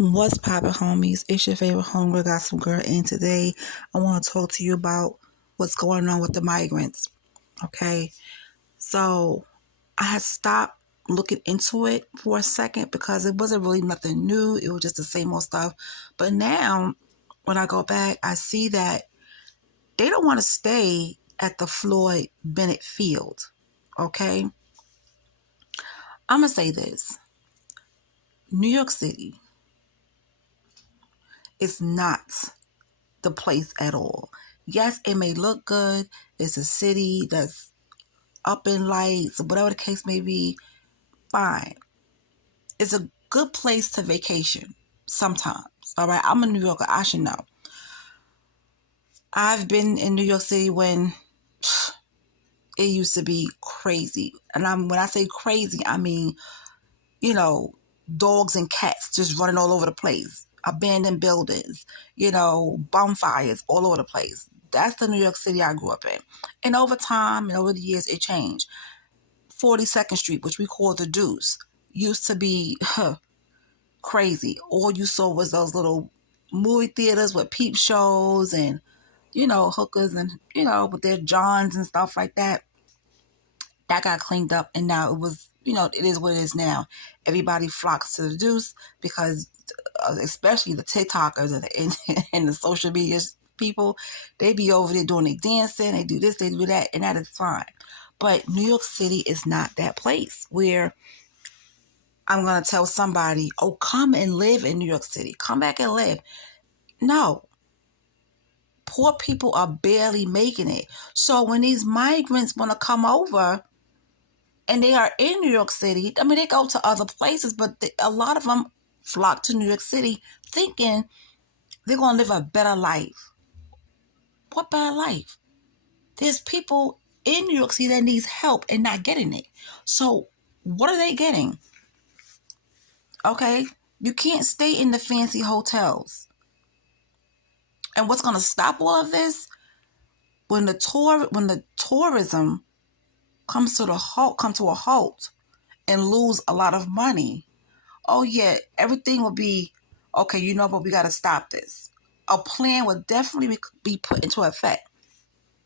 What's poppin', homies? It's your favorite homegirl, got some girl, and today I want to talk to you about what's going on with the migrants. Okay, so I had stopped looking into it for a second because it wasn't really nothing new. It was just the same old stuff. But now, when I go back, I see that they don't want to stay at the Floyd Bennett Field. Okay, I'm gonna say this: New York City is not the place at all. Yes, it may look good. It's a city that's up in lights, whatever the case may be, fine. It's a good place to vacation sometimes. All right, I'm a New Yorker. I should know. I've been in New York City when it used to be crazy. And when I say crazy, I mean, dogs and cats just running all over the place, abandoned buildings, bonfires all over the place. That's the New York City I grew up in. And over time and over the years, it changed. 42nd Street, which we call the Deuce, used to be crazy. All you saw was those little movie theaters with peep shows and, hookers and, with their johns and stuff like that. That got cleaned up, and now it was, it is what it is now. Everybody flocks to the Deuce because, especially the TikTokers and the social media people, they be over there doing their dancing, they do this, they do that, and that is fine. But New York City is not that place where I'm going to tell somebody, oh, come and live in New York City. Come back and live. No. Poor people are barely making it. So when these migrants want to come over and they are in New York City, I mean, they go to other places, but a lot of them flock to New York City thinking they're going to live a better life. What better life? There's people in New York City that needs help and not getting it. So what are they getting? Okay, you can't stay in the fancy hotels. And what's going to stop all of this? When the tourism comes to a halt and lose a lot of money. Oh yeah, everything will be okay. But we got to stop this. A plan will definitely be put into effect.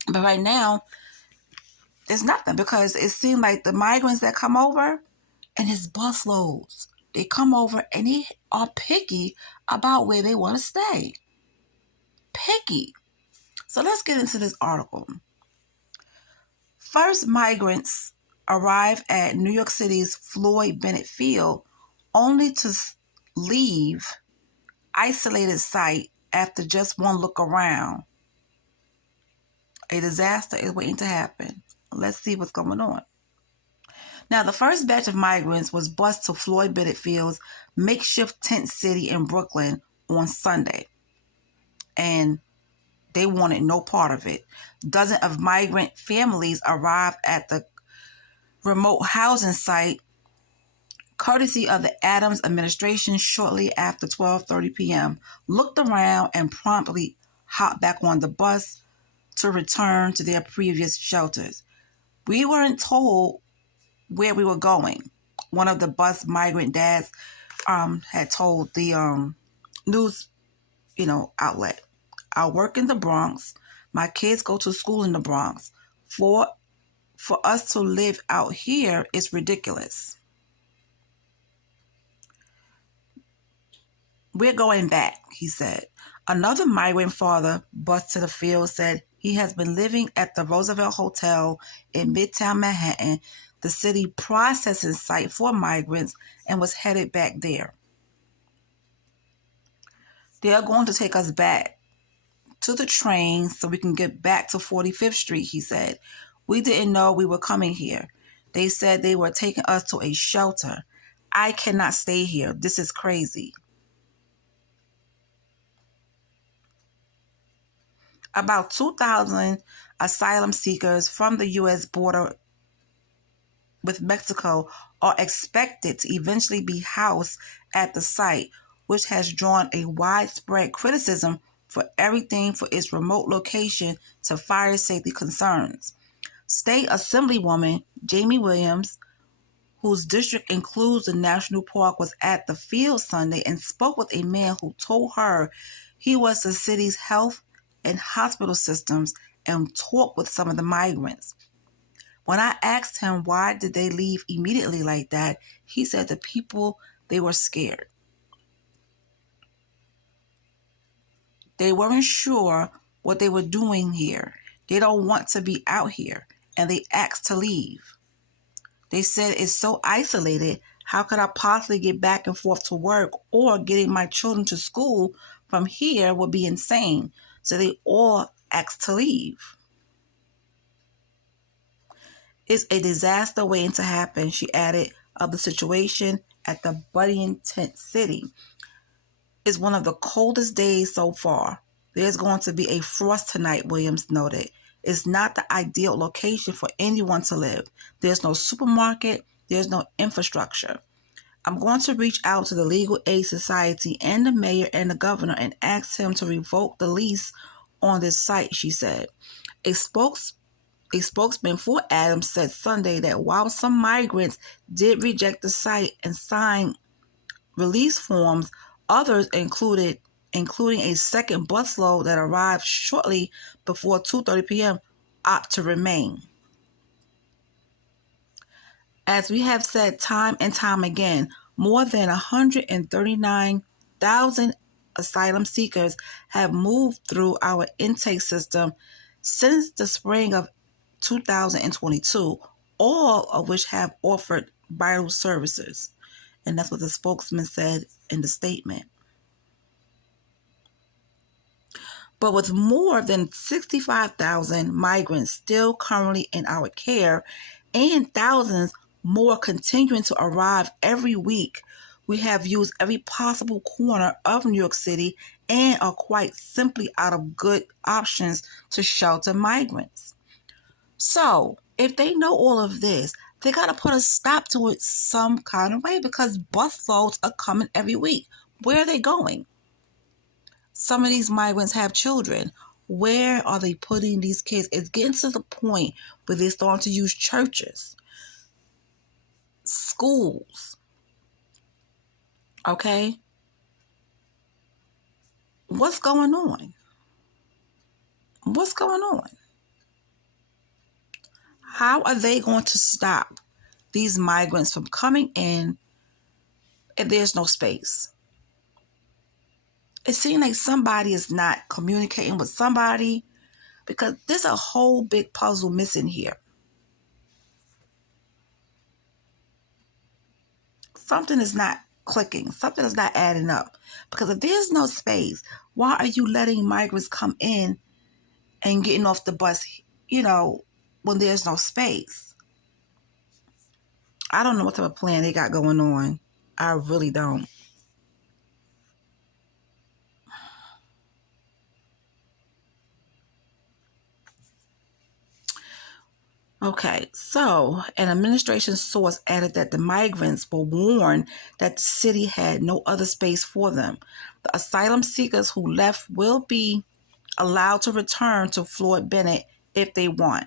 But right now, there's nothing because it seems like the migrants that come over, and it's busloads. They come over and they are picky about where they want to stay. Picky. So let's get into this article. First migrants arrive at New York City's Floyd Bennett Field only to leave isolated site after just one look around. A disaster is waiting to happen. Let's see what's going on. Now, the first batch of migrants was bused to Floyd Bennett Field's makeshift tent city in Brooklyn on Sunday. And they wanted no part of it. Dozens of migrant families arrived at the remote housing site courtesy of the Adams administration shortly after 12:30 p.m., looked around and promptly hopped back on the bus to return to their previous shelters. We weren't told where we were going. One of the bus migrant dads had told the news, outlet. I work in the Bronx. My kids go to school in the Bronx. For us to live out here is ridiculous. We're going back, he said. Another migrant father bused to the field said he has been living at the Roosevelt Hotel in Midtown Manhattan, the city processing site for migrants, and was headed back there. They are going to take us back to the train so we can get back to 45th Street, he said. We didn't know we were coming here. They said they were taking us to a shelter. I cannot stay here. This is crazy. About 2,000 asylum seekers from the U.S. border with Mexico are expected to eventually be housed at the site, which has drawn a widespread criticism for everything from its remote location to fire safety concerns. State Assemblywoman Jamie Williams, whose district includes the national park, was at the field Sunday and spoke with a man who told her he was the city's health and hospital systems and talked with some of the migrants. When I asked him why did they leave immediately like that, he said the people, they were scared. They weren't sure what they were doing here. They don't want to be out here, and they asked to leave. They said it's so isolated. How could I possibly get back and forth to work, or getting my children to school from here would be insane. So they all asked to leave. It's a disaster waiting to happen, she added, of the situation at the budding tent city. It's one of the coldest days so far. There's going to be a frost tonight, Williams noted. It's not the ideal location for anyone to live. There's no supermarket. There's no infrastructure. I'm going to reach out to the Legal Aid Society and the mayor and the governor and ask him to revoke the lease on this site, she said. A spokesman for Adams said Sunday that while some migrants did reject the site and sign release forms, others, including a second busload that arrived shortly before 2:30 p.m., opt to remain. As we have said time and time again, more than 139,000 asylum seekers have moved through our intake system since the spring of 2022, all of which have offered vital services. And that's what the spokesman said in the statement. But with more than 65,000 migrants still currently in our care and thousands more continuing to arrive every week, we have used every possible corner of New York City and are quite simply out of good options to shelter migrants. So, if they know all of this, they got to put a stop to it some kind of way, because busloads are coming every week. Where are they going? Some of these migrants have children. Where are they putting these kids? It's getting to the point where they're starting to use churches, schools. Okay? What's going on? What's going on? How are they going to stop these migrants from coming in if there's no space? It seems like somebody is not communicating with somebody, because there's a whole big puzzle missing here. Something is not clicking. Something is not adding up. Because if there's no space, why are you letting migrants come in and getting off the bus, when there's no space? I don't know what type of plan they got going on. I really don't. Okay, so an administration source added that the migrants were warned that the city had no other space for them. The asylum seekers who left will be allowed to return to Floyd Bennett if they want.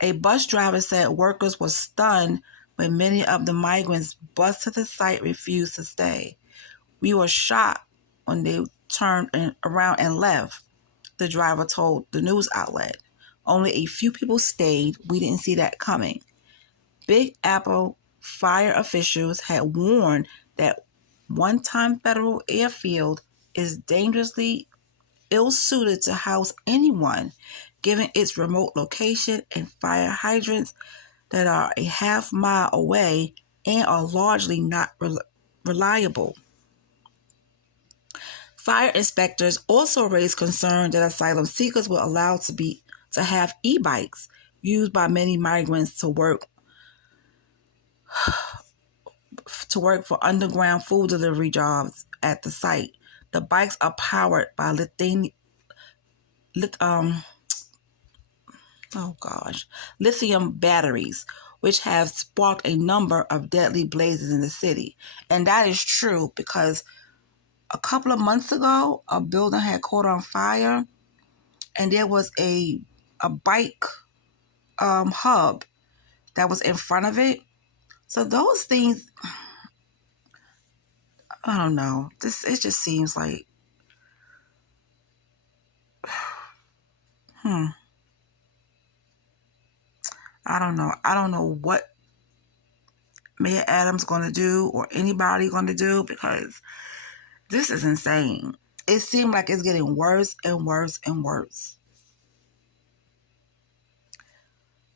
A bus driver said workers were stunned when many of the migrants bused to the site refused to stay. We were shocked when they turned around and left, the driver told the news outlet. Only a few people stayed. We didn't see that coming. Big Apple fire officials had warned that one-time federal airfield is dangerously ill-suited to house anyone, given its remote location and fire hydrants that are a half-mile away and are largely not reliable. Fire inspectors also raised concern that asylum seekers were allowed to have e-bikes used by many migrants to work for underground food delivery jobs at the site. The bikes are powered by lithium batteries, which have sparked a number of deadly blazes in the city. And that is true, because a couple of months ago, a building had caught on fire, and there was a bike hub that was in front of it. So those things, I don't know. It just seems like, I don't know. I don't know what Mayor Adams going to do or anybody going to do, because this is insane. It seems like it's getting worse and worse and worse.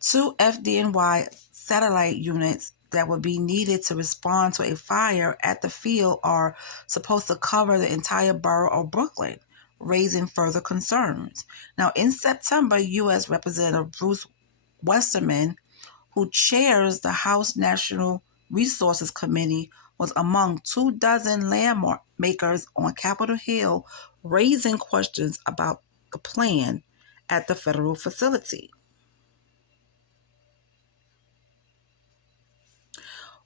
2 FDNY satellite units that would be needed to respond to a fire at the field are supposed to cover the entire borough of Brooklyn, raising further concerns. Now, in September, U.S. Representative Bruce Westerman, who chairs the House National Resources Committee, was among 24 lawmakers on Capitol Hill raising questions about the plan at the federal facility.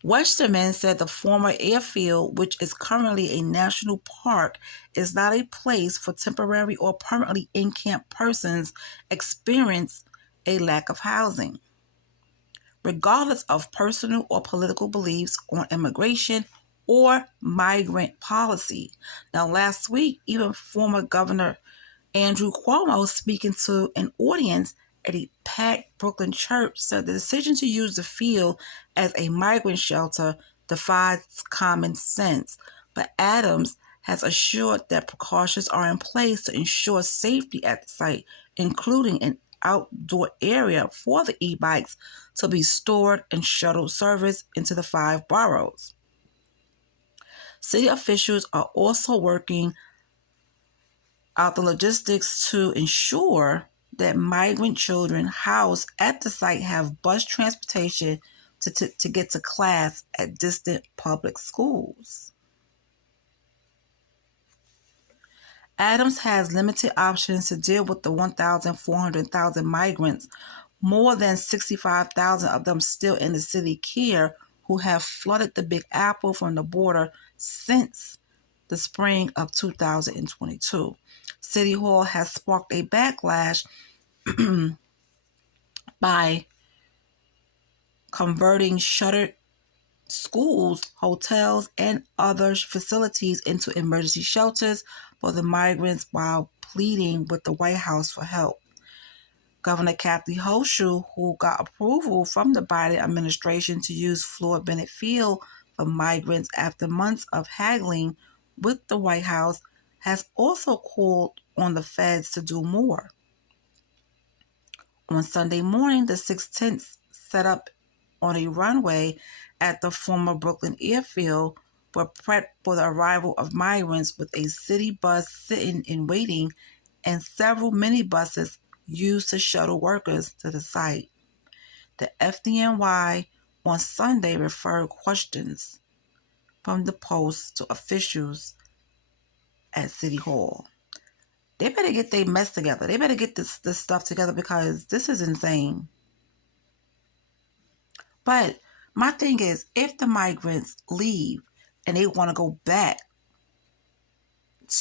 Westerman said the former airfield, which is currently a national park, is not a place for temporary or permanently encamped persons experience a lack of housing, regardless of personal or political beliefs on immigration or migrant policy. Now, last week, even former Governor Andrew Cuomo, speaking to an audience at a packed Brooklyn church, said the decision to use the field as a migrant shelter defies common sense. But Adams has assured that precautions are in place to ensure safety at the site, including an outdoor area for the e-bikes to be stored and shuttle service into the 5 boroughs. City officials are also working out the logistics to ensure that migrant children housed at the site have bus transportation to get to class at distant public schools. Adams has limited options to deal with the 1,400,000 migrants, more than 65,000 of them still in the city care, who have flooded the Big Apple from the border since the spring of 2022. City Hall has sparked a backlash by converting shuttered schools, hotels, and other facilities into emergency shelters for the migrants while pleading with the White House for help. Governor Kathy Hochul, who got approval from the Biden administration to use Floyd Bennett Field for migrants after months of haggling with the White House, has also called on the feds to do more. On Sunday morning, the 6 tents set up on a runway at the former Brooklyn airfield were prepped for the arrival of migrants, with a city bus sitting in waiting and several minibuses used to shuttle workers to the site. The FDNY on Sunday referred questions from the Post to officials at City Hall. They better get their mess together. They better get this stuff together, because this is insane. But my thing is, if the migrants leave and they want to go back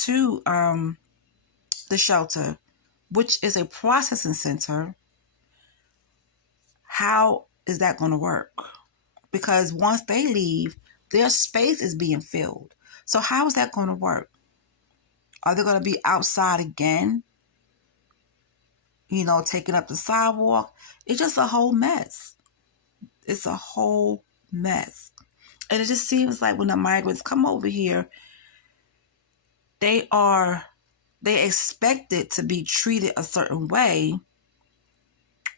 to the shelter, which is a processing center, how is that going to work? Because once they leave, their space is being filled. So how is that going to work? Are they going to be outside again? Taking up the sidewalk? It's just a whole mess. It's a whole mess. And it just seems like when the migrants come over here, they expect it to be treated a certain way,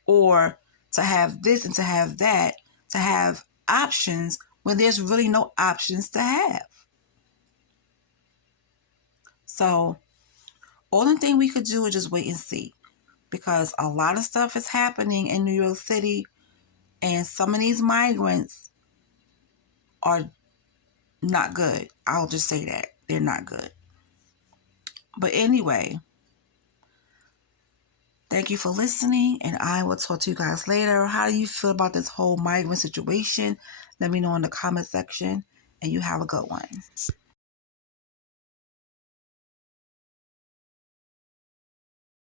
or to have this and to have that, to have options when there's really no options to have. So, only thing we could do is just wait and see, because a lot of stuff is happening in New York City, and some of these migrants are not good. I'll just say that. They're not good. But anyway, thank you for listening, and I will talk to you guys later. How do you feel about this whole migrant situation? Let me know in the comment section, and you have a good one.